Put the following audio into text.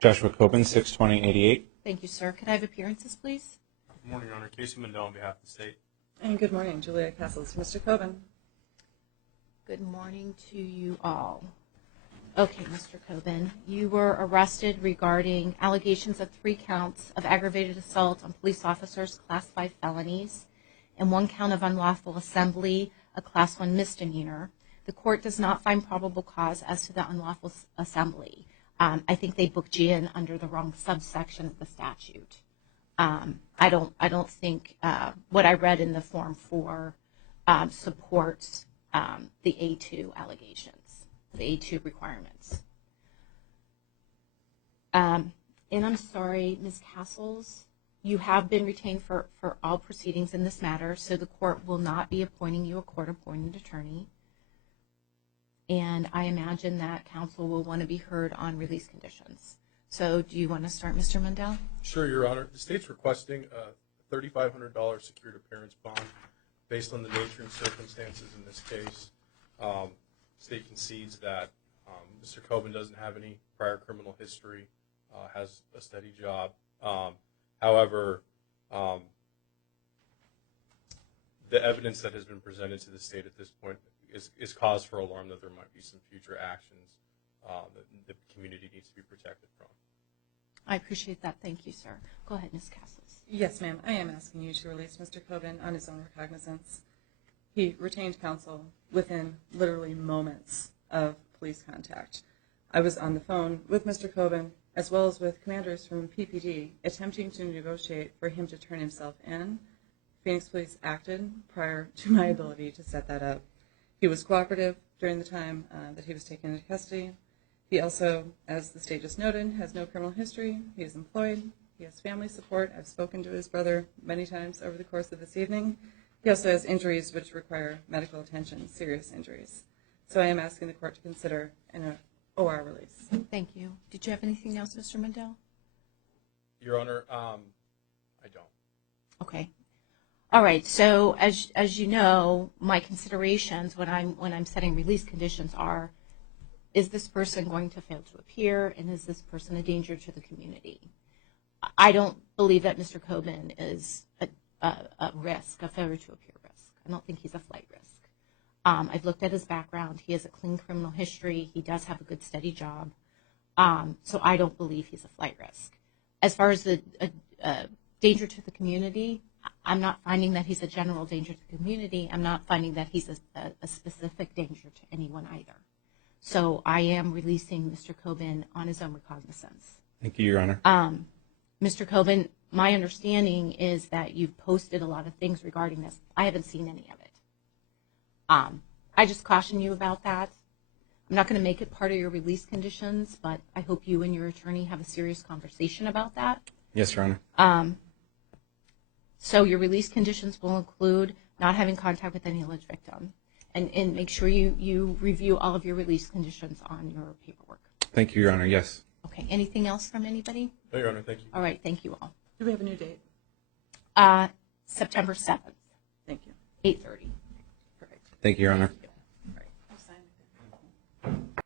Joshua Cobin, 62088. Thank you, sir. Could I have appearances, please? Good morning, Your Honor. Casey Mendel on behalf of the state. And good morning, Julia Castles. Mr. Cobin. Good morning to you all. Okay, Mr. Cobin, you were arrested regarding allegations of 3 counts of aggravated assault on police officers, Class 5 felonies, and 1 count of unlawful assembly, a Class 1 misdemeanor. The court does not find probable cause as to the unlawful assembly. I think they booked you in under the wrong subsection of the statute. I don't think what I read in the Form 4 supports the A2 allegations, the A2 requirements. And I'm sorry, Ms. Castles, you have been retained for all proceedings in this matter, so the court will not be appointing you a court-appointed attorney. And I imagine that counsel will want to be heard on release conditions. So do you want to start, Mr. Mendel? Sure, Your Honor. The state's requesting a $3,500 secured appearance bond based on the nature and circumstances in this case. The state concedes that Mr. Cobin doesn't have any prior criminal history, has a steady job. However, the evidence that has been presented to the state at this point is cause for alarm that there might be some future actions that the community needs to be protected from. I appreciate that. Thank you, sir. Go ahead, Ms. Castles. Yes, ma'am. I am asking you to release Mr. Cobin on his own recognizance. He retained counsel within literally moments of police contact. I was on the phone with Mr. Cobin as well as with commanders from PPD attempting to negotiate for him to turn himself in. Phoenix Police acted prior to my ability to set that up. He was cooperative during the time that he was taken into custody. He also, as the state just noted, has no criminal history. He is employed. He has family support. I've spoken to his brother many times over the course of this evening. He also has injuries which require medical attention, serious injuries. So I am asking the court to consider an OR release. Thank you. Did you have anything else, Mr. Mendel? Your Honor, I don't. Okay. All right. So as you know, my considerations when I'm setting release conditions are: is this person going to fail to appear, and is this person a danger to the community? I don't believe that Mr. Cobin is a risk, a failure to appear risk. I don't think he's a flight risk. I've looked at his background. He has a clean criminal history. He does have a good, steady job. So I don't believe he's a flight risk. As far as the danger to the community, I'm not finding that he's a general danger to the community. I'm not finding that he's a specific danger to anyone either. So I am releasing Mr. Cobin on his own recognizance. Thank you, Your Honor. Mr. Cobin, my understanding is that you've posted a lot of things regarding this. I haven't seen any of it. I just caution you about that. I'm not going to make it part of your release conditions, but I hope you and your attorney have a serious conversation about that. Yes, Your Honor. So your release conditions will include not having contact with any alleged victim. And make sure you review all of your release conditions on your paperwork. Thank you, Your Honor. Yes. Okay. Anything else from anybody? No, Your Honor. Thank you. All right. Thank you all. Do we have a new date? September 7th. Thank you. 8:30. Perfect. Thank you, Your Honor. Thank you.